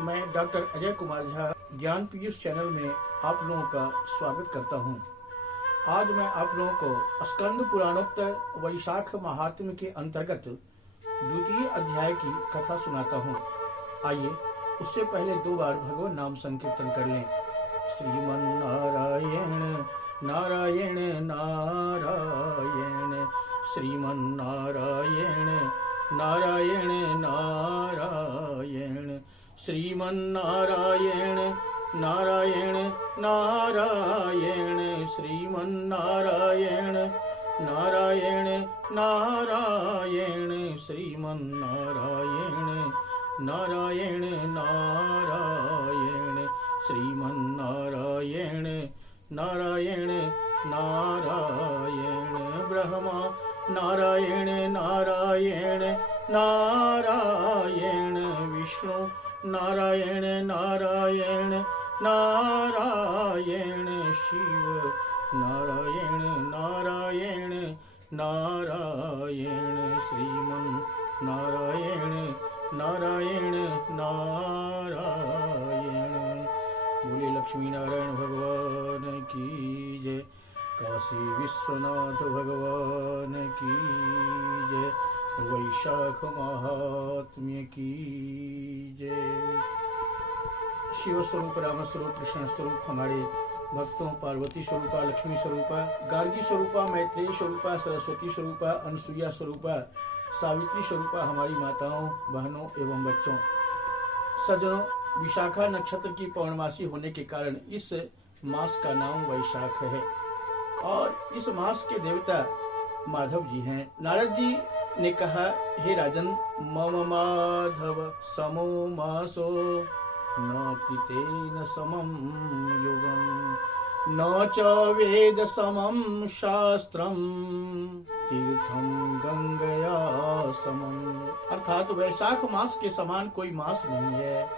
मैं डॉक्टर अजय कुमार झा ज्ञान पीयूष चैनल में आप लोगों का स्वागत करता हूं। आज मैं आप लोगों को स्कंद पुराणोक्त वैशाख महात्म्य के अंतर्गत द्वितीय अध्याय की कथा सुनाता हूं। आइए उससे पहले 2 बार भगवान नाम संकीर्तन कर लें। श्रीमन नारायण नारायण नारायण, श्रीमन नारायण नारायण नारायण, श्रीमन नारायण नारायण नारायण, श्रीमन नारायण नारायण नारायण, श्रीमन नारायण नारायण नारायण, श्रीमन नारायण नारायण नारायण। ब्रह्मा नारायण नारायण नारायण, विष्णु नारायण नारायण नारायण, शिव नारायण नारायण नारायण, श्रीमन नारायण नारायण नारायण। बोले लक्ष्मी नारायण भगवान की जय, काशी विश्वनाथ भगवान की जय, वैशाख महात्म्य की जय। शिव स्वरूप, राम स्वरूप, कृष्ण स्वरूप हमारे भक्तों, पार्वती स्वरूपा, लक्ष्मी स्वरूपा, गार्गी स्वरूपा, मैत्रेयी स्वरूपा, सरस्वती स्वरूपा, अनसुईया स्वरूपा, सावित्री स्वरूपा हमारी माताओं, बहनों एवं बच्चों, सज्जनों, विशाखा नक्षत्र की पौर्णमासी होने के कारण इस मास का नाम वैशाख है और इस मास के देवता माधव जी हैं। नारद जी ने कहा, हे राजन, मम माधव समो मासो न पितेन समम युगम न च वेद समम शास्त्रम तीर्थम गंगया समम। अर्थात वैशाख मास के समान कोई मास नहीं है,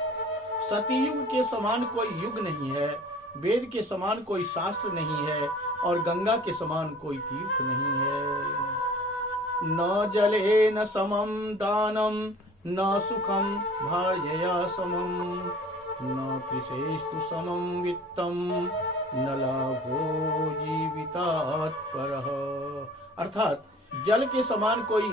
सतयुग के समान कोई युग नहीं है, वेद के समान कोई शास्त्र नहीं है और गंगा के समान कोई तीर्थ नहीं है। न जले न समम दानम न सुखम भार्यया समम न कृषेस्तु समम वित्तम न लाभो जीवितात् परः। अर्थात जल के समान कोई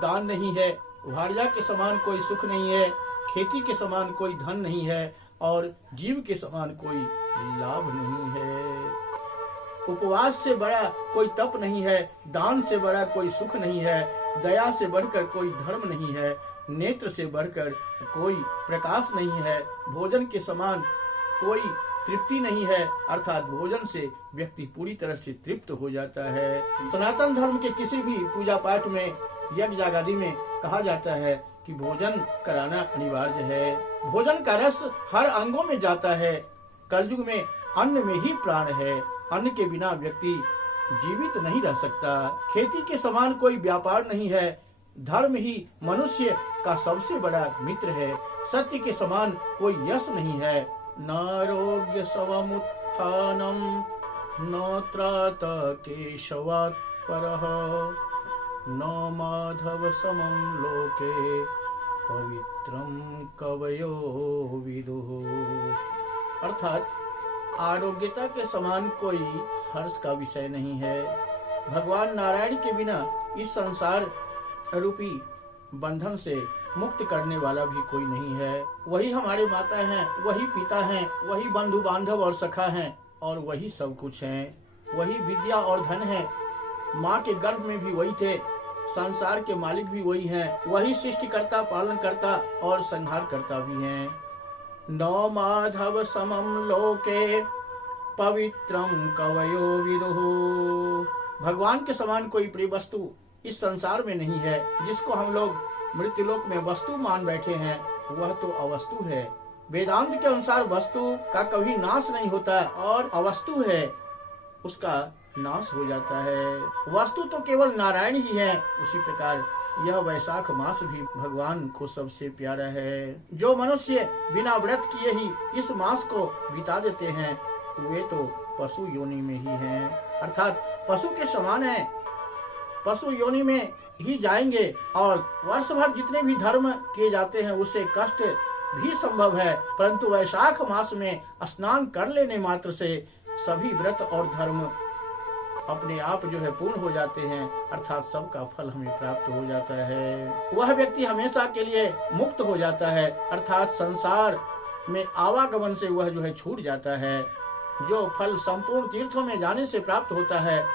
दान नहीं है, भार्या के समान कोई सुख नहीं है, खेती के समान कोई धन नहीं है और जीव के समान कोई लाभ नहीं है। उपवास से बड़ा कोई तप नहीं है, दान से बड़ा कोई सुख नहीं है, दया से बढ़कर कोई धर्म नहीं है, नेत्र से बढ़कर कोई प्रकाश नहीं है, भोजन के समान कोई तृप्ति नहीं है। अर्थात भोजन से व्यक्ति पूरी तरह से तृप्त हो जाता है। सनातन धर्म के किसी भी पूजा पाठ में, यज्ञ यागादि में कहा जाता है कि भोजन कराना अनिवार्य है। भोजन का रस हर अंगों में जाता है। कलयुग में अन्न में ही प्राण है, अन्न के बिना व्यक्ति जीवित नहीं रह सकता। खेती के समान कोई व्यापार नहीं है, धर्म ही मनुष्य का सबसे बड़ा मित्र है, सत्य के समान कोई यश नहीं है। नारोग्य सममुत्थानम न त्रात केशवात् परः न माधव समम लोके पवित्रम कवयो विदुः। अर्थात आरोग्यता के समान कोई हर्ष का विषय नहीं है। भगवान नारायण के बिना इस संसार रूपी बंधन से मुक्त करने वाला भी कोई नहीं है। वही हमारे माता हैं, वही पिता हैं, वही बंधु बांधव और सखा हैं और वही सब कुछ हैं। वही विद्या और धन है। माँ के गर्भ में भी वही थे, संसार के मालिक भी वही हैं, वही सृष्टिकर्ता, पालन करता और संहार करता भी हैं। नौ माधव समम लोके पवित्रम कवयो विदुः। भगवान के समान कोई प्रिय वस्तु इस संसार में नहीं है। जिसको हम लोग मृत्युलोक में वस्तु मान बैठे हैं वह तो अवस्तु है। वेदांत के अनुसार वस्तु का कभी नाश नहीं होता और अवस्तु है उसका नाश हो जाता है। वस्तु तो केवल नारायण ही है। उसी प्रकार यह वैशाख मास भी भगवान को सबसे प्यारा है। जो मनुष्य बिना व्रत किए ही इस मास को बिता देते हैं वे तो पशु योनि में ही हैं, अर्थात पशु के समान हैं। पशु योनि में ही जाएंगे और वर्ष भर जितने भी धर्म किए जाते हैं उससे कष्ट भी संभव है, परंतु वैशाख मास में स्नान कर लेने मात्र से सभी व्रत और धर्म अपने आप पूर्ण हो जाते हैं, अर्थात सबका फल हमें प्राप्त हो जाता है। वह व्यक्ति हमेशा के लिए मुक्त हो जाता है, अर्थात संसार में आवागमन से वह छूट जाता है। जो फल संपूर्ण तीर्थों में जाने से प्राप्त होता है,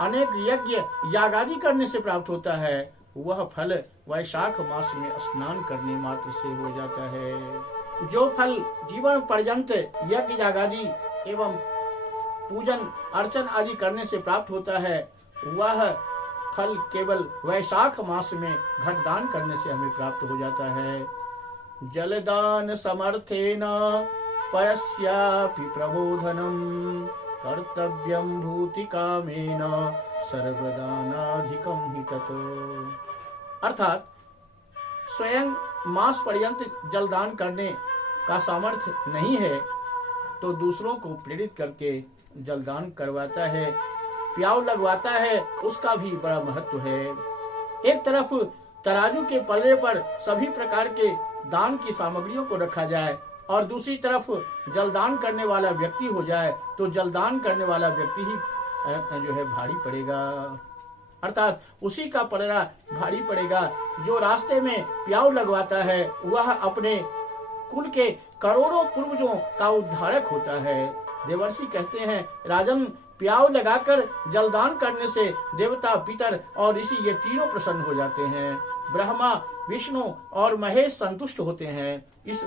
अनेक यज्ञ यागादि करने से प्राप्त होता है, वह फल वैशाख मास में स्नान करने मात्र से हो जाता है। जो फल जीवन पर्यंत यज्ञ यागादि एवं पूजन अर्चन आदि करने से प्राप्त होता है, वह फल केवल वैशाख मास में घटदान करने से हमें प्राप्त हो जाता है। जलदान समर्थेन परस्यापि प्रबोधनम कर्तव्यम भूति कामेन सर्वदानाधिकम हि तत्। अर्थात स्वयं मास पर्यंत जलदान करने का सामर्थ्य नहीं है तो दूसरों को प्रेरित करके जलदान करवाता है, प्याव लगवाता है, उसका भी बड़ा महत्व है। एक तरफ तराजू के पल्ले पर सभी प्रकार के दान की सामग्रियों को रखा जाए और दूसरी तरफ जलदान करने वाला व्यक्ति हो जाए तो जलदान करने वाला व्यक्ति ही भारी पड़ेगा, अर्थात उसी का पलड़ा भारी पड़ेगा। जो रास्ते में प्याव लगवाता है वह अपने कुल के करोड़ों पूर्वजों का उद्धारक होता है। देवर्षि कहते हैं, राजन, प्याव लगाकर जलदान करने से देवता, पितर और ऋषि ये तीनों प्रसन्न हो जाते हैं। ब्रह्मा, विष्णु और महेश संतुष्ट होते हैं। इस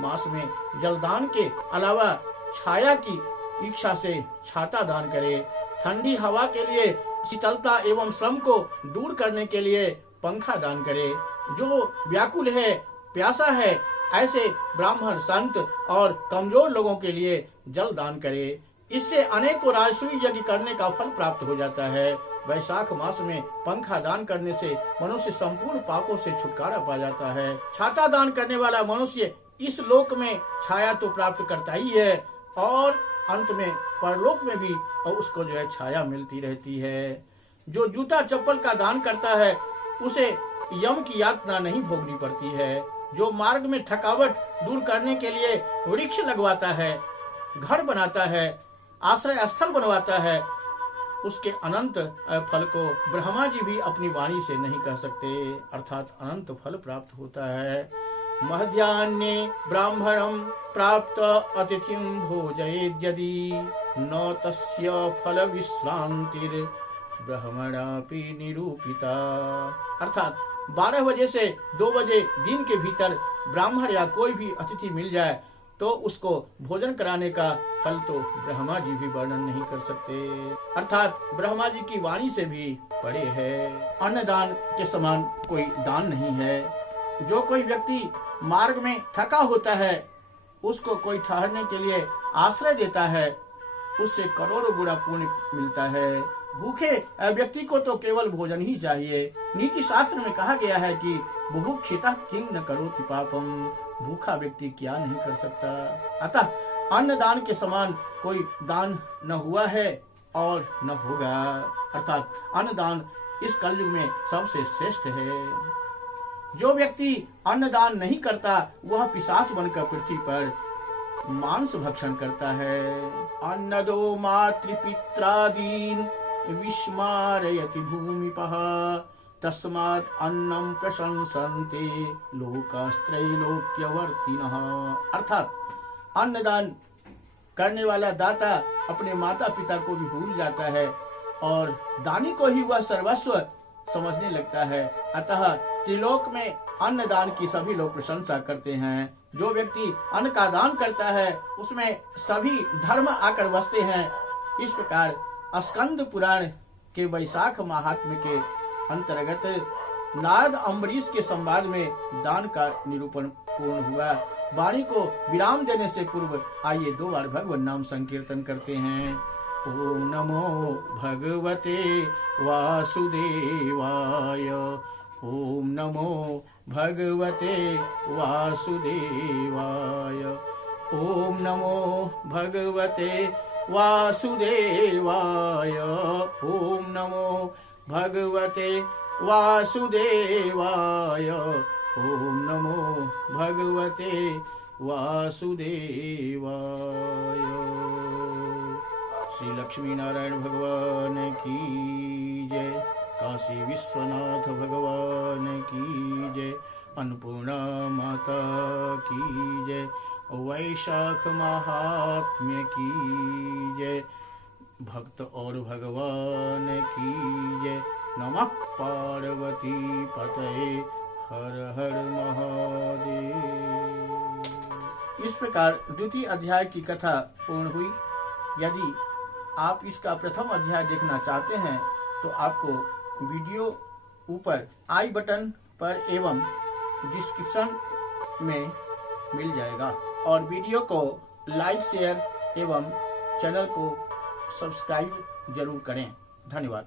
मास में जलदान के अलावा छाया की इच्छा से छाता दान करे, ठंडी हवा के लिए शीतलता एवं श्रम को दूर करने के लिए पंखा दान करे। जो व्याकुल है, प्यासा है, ऐसे ब्राह्मण, संत और कमजोर लोगों के लिए जल दान करे। इससे अनेकों राजसूय यज्ञ करने का फल प्राप्त हो जाता है। वैशाख मास में पंखा दान करने से मनुष्य संपूर्ण पापों से छुटकारा पा जाता है। छाता दान करने वाला मनुष्य इस लोक में छाया तो प्राप्त करता ही है और अंत में परलोक में भी उसको छाया मिलती रहती है। जो जूता चप्पल का दान करता है उसे यम की यातना नहीं भोगनी पड़ती है। जो मार्ग में थकावट दूर करने के लिए वृक्ष लगवाता है, घर बनाता है, आश्रय स्थल बनवाता है, उसके अनंत फल को ब्रह्मा जी भी अपनी वाणी से नहीं कह सकते, अर्थात अनंत फल प्राप्त होता है। मध्याह्ने ब्राह्मणं प्राप्त अतिथिं भोजयेद् यदि न तस्य फल विश्रांतिर ब्रह्मणापि निरूपिता। अर्थात 12 बजे से 2 बजे दिन के भीतर ब्राह्मण या कोई भी अतिथि मिल जाए तो उसको भोजन कराने का फल तो ब्रह्मा जी भी वर्णन नहीं कर सकते, अर्थात ब्रह्मा जी की वाणी से भी बड़े है। अन्नदान के समान कोई दान नहीं है। जो कोई व्यक्ति मार्ग में थका होता है उसको कोई ठहरने के लिए आश्रय देता है, उससे करोड़ों गुना पुण्य मिलता है। भूखे व्यक्ति को तो केवल भोजन ही चाहिए। नीति शास्त्र में कहा गया है कि बुभुक्षितः किं न करोति पापम, भूखा व्यक्ति क्या नहीं कर सकता। अतः अन्नदान के समान कोई दान न हुआ है और न होगा, अर्थात अन्नदान इस कलयुग में सबसे श्रेष्ठ है। जो व्यक्ति अन्नदान नहीं करता वह पिशाच बनकर पृथ्वी पर मांस भक्षण करता है। अन्नदो मातृपित्रादीन विस्मारयति भूमिपः तस्मात् अन्नं प्रशंसन्ते लोकास्त्रैलोक्यवर्तिनः। अर्थात अन्नदान करने वाला दाता अपने माता पिता को भी भूल जाता है और दानी को ही वह सर्वस्व समझने लगता है। अतः त्रिलोक में अन्नदान की सभी लोग प्रशंसा करते हैं। जो व्यक्ति अन्न का दान करता है उसमें सभी धर्म आकर बसते हैं। इस प्रकार स्कंद पुराण के वैशाख महात्म्य के अंतर्गत नारद अम्बरीश के संवाद में दान का निरूपण पूर्ण हुआ। वाणी को विराम देने से पूर्व आइए 2 बार भगवान नाम संकीर्तन करते हैं। ओम नमो भगवते वासुदेवाय, ओम नमो भगवते वासुदेवाय, ओम नमो भगवते वासुदेवाय, ओम नमो भगवते वासुदेवाय, ओम नमो भगवते वासुदेवाय। श्री लक्ष्मी नारायण भगवान की जय। काशी विश्वनाथ भगवान की जय। अन्नपूर्णा माता की जय। वैशाख महात्म्य की जय। भक्त और भगवान की जय। नमः पार्वती पतये हर हर महादेव। इस प्रकार द्वितीय अध्याय की कथा पूर्ण हुई। यदि आप इसका प्रथम अध्याय देखना चाहते हैं तो आपको वीडियो ऊपर आई बटन पर एवं डिस्क्रिप्शन में मिल जाएगा। और वीडियो को लाइक शेयर एवं चैनल को सब्सक्राइब जरूर करें। धन्यवाद।